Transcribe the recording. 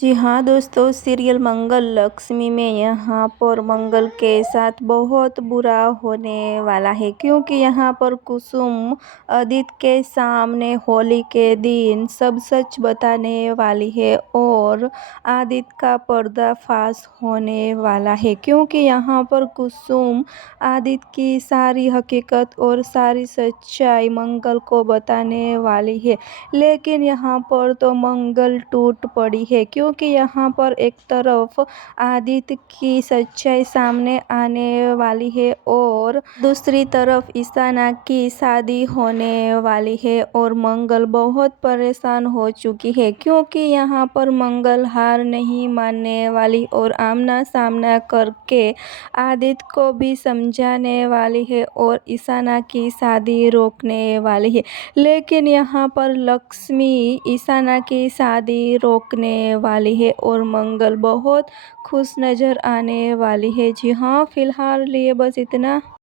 जी हाँ दोस्तों, सीरियल मंगल लक्ष्मी में यहाँ पर मंगल के साथ बहुत बुरा होने वाला है, क्योंकि यहाँ पर कुसुम आदित्य के सामने होली के दिन सब सच बताने वाली है और आदित्य का पर्दाफाश होने वाला है। क्योंकि यहाँ पर कुसुम आदित्य की सारी हकीकत और सारी सच्चाई मंगल को बताने वाली है, लेकिन यहाँ पर तो मंगल टूट पड़ी है, क्योंकि यहाँ पर एक तरफ आदित्य की सच्चाई सामने आने वाली है और दूसरी तरफ ईशाना की शादी होने वाली है और मंगल बहुत परेशान हो चुकी है, क्योंकि यहाँ पर मंगल हार नहीं मानने वाली और आमना सामना करके आदित्य को भी समझाने वाली है और ईशाना की शादी रोकने वाली है। लेकिन यहाँ पर लक्ष्मी ईशाना की शादी रोकने वाली है और मंगल बहुत खुश नज़र आने वाली है। जी हाँ, फिलहाल लिए बस इतना।